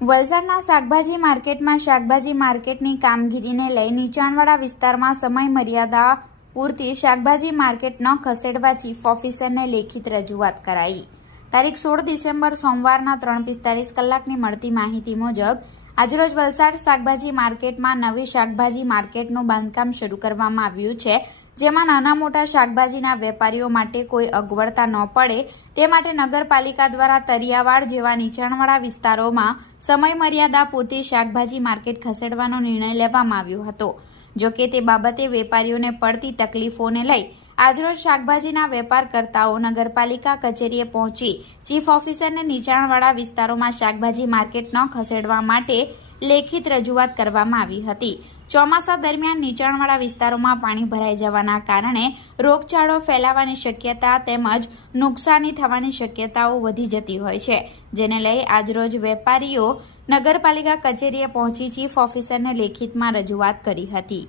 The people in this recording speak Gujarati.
વલસાડના શાકભાજી માર્કેટમાં શાકભાજી માર્કેટની કામગીરીને લઈ નીચાણવાળા વિસ્તારમાં સમય મર્યાદા પૂરતી શાકભાજી માર્કેટ ન ખસેડવા ચીફ ઓફિસરને લેખિત રજૂઆત કરાઈ। તારીખ 16 ડિસેમ્બર સોમવારના 3:45 કલાકની મળતી માહિતી મુજબ આજરોજ વલસાડ શાકભાજી માર્કેટમાં નવી શાકભાજી માર્કેટનું બાંધકામ શરૂ કરવામાં આવ્યું છે, જેમાં નાના મોટા શાકભાજીના વેપારીઓ માટે કોઈ અગવડતા ન પડે તે માટે નગરપાલિકા દ્વારા તરિયાવાડ જેવા નીચાણવાળા વિસ્તારોમાં સમય મર્યાદા પૂરતી શાકભાજી માર્કેટ ખસેડવાનો નિર્ણય લેવામાં આવ્યો હતો। જો કે તે બાબતે વેપારીઓને પડતી તકલીફોને લઈ આજરોજ શાકભાજીના વેપારકર્તાઓ નગરપાલિકા કચેરીએ પહોંચી ચીફ ઓફિસરને નીચાણવાળા વિસ્તારોમાં શાકભાજી માર્કેટ ન ખસેડવા માટે લેખિત રજૂઆત કરવામાં આવી હતી। ચોમાસા દરમિયાન નીચાણવાળા વિસ્તારોમાં પાણી ભરાઈ જવાના કારણે રોગચાળો ફેલાવાની શક્યતા તેમજ નુકસાની થવાની શક્યતાઓ વધી જતી હોય છે, જેને લઈ આજરોજ વેપારીઓ નગરપાલિકા કચેરીએ પહોંચી ચીફ ઓફિસરને લેખિતમાં રજૂઆત કરી હતી।